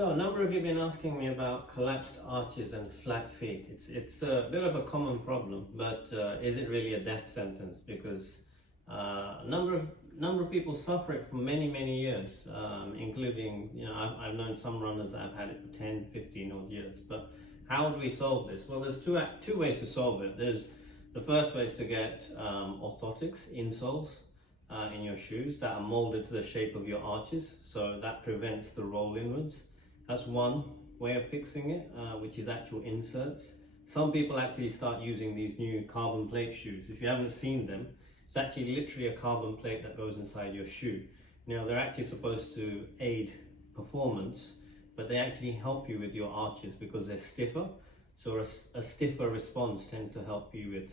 So a number of you have been asking me about collapsed arches and flat feet. It's a bit of a common problem, but is it really a death sentence? Because a number of people suffer it for many years, including, I've known some runners that have had it for 10, 15 odd years. But how do we solve this? Well, there's two ways to solve it. There's the first way is to get orthotics, insoles, in your shoes that are molded to the shape of your arches, so that prevents the roll inwards. That's one way of fixing it, which is actual inserts. Some people actually start using these new carbon plate shoes. If you haven't seen them, it's actually literally a carbon plate that goes inside your shoe. Now, they're actually supposed to aid performance, but they actually help you with your arches because they're stiffer. So a stiffer response tends to help you with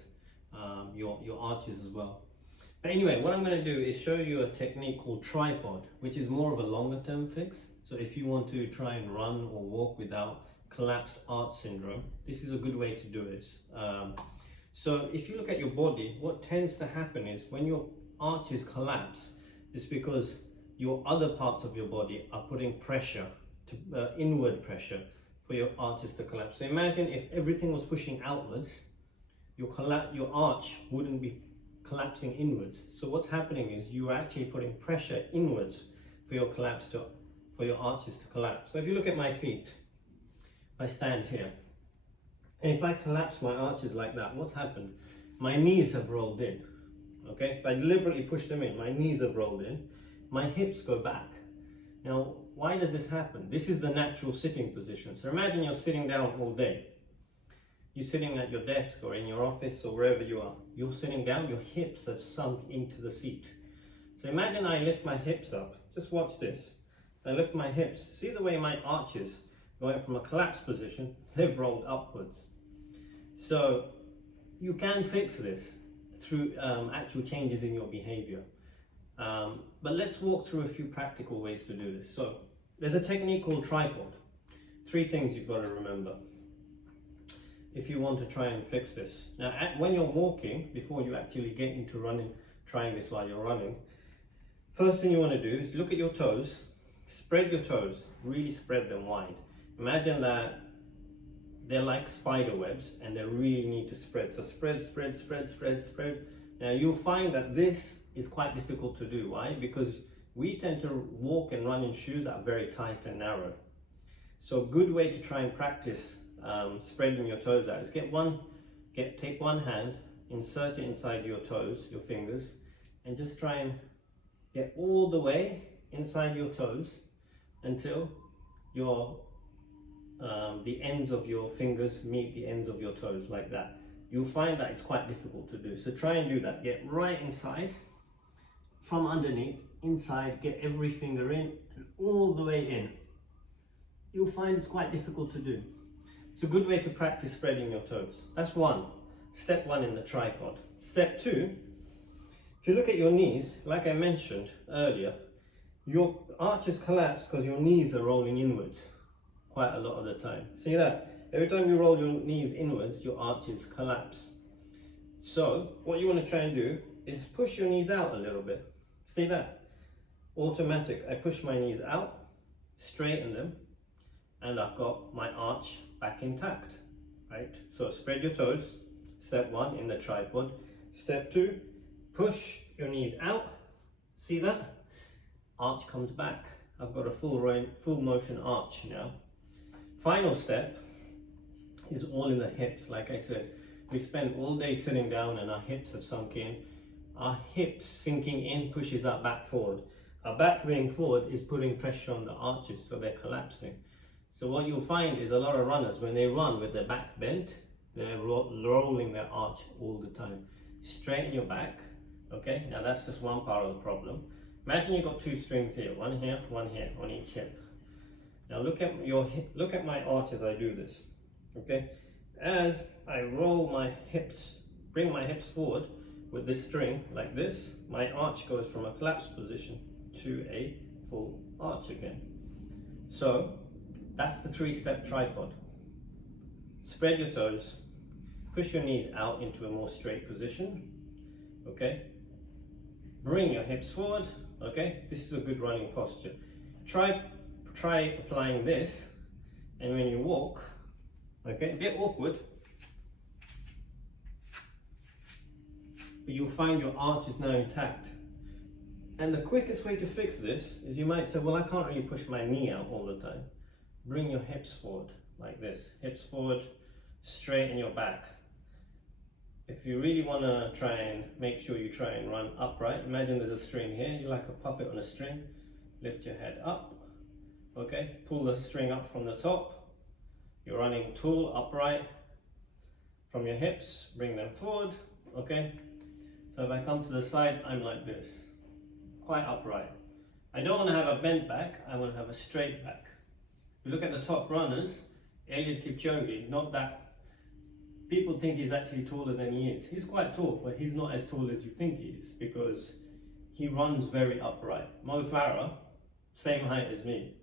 your arches as well. But anyway, what I'm going to do is show you a technique called tripod, which is more of a longer term fix. So if you want to try and run or walk without collapsed arch syndrome, this is a good way to do it. So if you look at your body, what tends to happen is when your arches collapse, it's because your other parts of your body are putting pressure, inward pressure, for your arches to collapse. So imagine if everything was pushing outwards, your arch wouldn't be collapsing inwards. So what's happening is you're actually putting pressure inwards for your arches to collapse. So if you look at my feet, I stand here, and if I collapse my arches like that, what's happened? My knees have rolled in. Okay, if I deliberately push them in, my knees have rolled in, my hips go back. Now, why does this happen? This is the natural sitting position. So imagine you're sitting down all day. You're sitting at your desk or in your office or wherever you are. You're sitting down, your hips have sunk into the seat. So imagine I lift my hips up. Just watch this. I lift my hips. See the way my arches, going from a collapsed position, they've rolled upwards. So you can fix this through actual changes in your behavior. But let's walk through a few practical ways to do this. So there's a technique called tripod. 3 things you've got to remember if you want to try and fix this. Now, when you're walking, before you actually get into running, trying this while you're running, first thing you want to do is look at your toes, spread your toes, really spread them wide. Imagine that they're like spider webs and they really need to spread. So spread. Now you'll find that this is quite difficult to do. Why? Because we tend to walk and run in shoes that are very tight and narrow. So a good way to try and practice spreading your toes out is take one hand, insert it inside your toes, your fingers, and just try and get all the way inside your toes until the ends of your fingers meet the ends of your toes, like that. You'll find that it's quite difficult to do. So try and do that. Get right inside, from underneath, inside, get every finger in and all the way in. You'll find it's quite difficult to do. It's a good way to practice spreading your toes. That's step 1 in the tripod. Step 2, if you look at your knees, like I mentioned earlier, your arches collapse because your knees are rolling inwards quite a lot of the time. See that? Every time you roll your knees inwards, your arches collapse. So what you want to try and do is push your knees out a little bit. See that? Automatic. I push my knees out, straighten them, and I've got my arch back intact, right? So spread your toes, step 1 in the tripod. Step 2, push your knees out. See that? Arch comes back. I've got a full motion arch now. Final step is all in the hips. Like I said, we spend all day sitting down and our hips have sunk in. Our hips sinking in pushes our back forward. Our back being forward is putting pressure on the arches, so they're collapsing. So what you'll find is a lot of runners, when they run with their back bent, they're rolling their arch all the time. Straighten your back, okay? Now that's just one part of the problem. Imagine you've got 2 strings here, one here, on each hip. Now look at my arch as I do this, okay? As I roll my hips, bring my hips forward with this string like this, my arch goes from a collapsed position to a full arch again. So that's the 3-step tripod. Spread your toes, push your knees out into a more straight position, okay? Bring your hips forward, okay? This is a good running posture. try applying this, and when you walk, okay, a bit awkward, but you'll find your arch is now intact. And the quickest way to fix this is, you might say, well, I can't really push my knee out all the time. Bring your hips forward like this, hips forward, straighten your back. If you really want to try and make sure you try and run upright, imagine there's a string here, you're like a puppet on a string. Lift your head up, okay, pull the string up from the top. You're running tall, upright. From your hips, bring them forward, okay. So if I come to the side, I'm like this, quite upright. I don't want to have a bent back, I want to have a straight back. If you look at the top runners, Eliud Kipchoge, not that. People think he's actually taller than he is. He's quite tall, but he's not as tall as you think he is, because he runs very upright. Mo Farah, same height as me.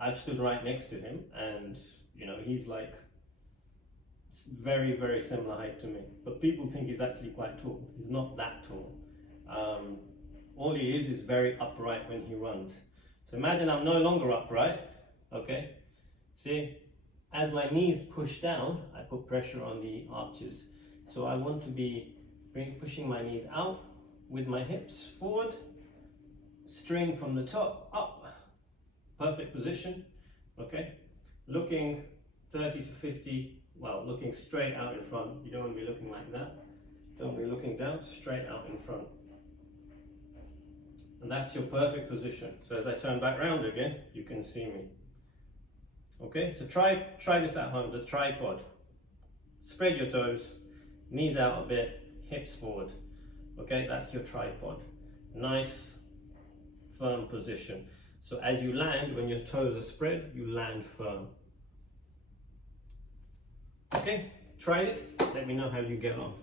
I've stood right next to him, and you know, he's like very, very similar height to me. But people think he's actually quite tall. He's not that tall. All he is very upright when he runs. So imagine I'm no longer upright, okay? See? As my knees push down, I put pressure on the arches. So I want to be pushing my knees out with my hips forward, string from the top up, perfect position, okay? Looking 30 to 50, well, looking straight out in front. You don't want to be looking like that. Don't be looking down, straight out in front. And that's your perfect position. So as I turn back round again, you can see me. Okay, so try this at home, the tripod. Spread your toes, knees out a bit, hips forward. Okay, that's your tripod. Nice, firm position. So as you land, when your toes are spread, you land firm. Okay, try this, let me know how you get on.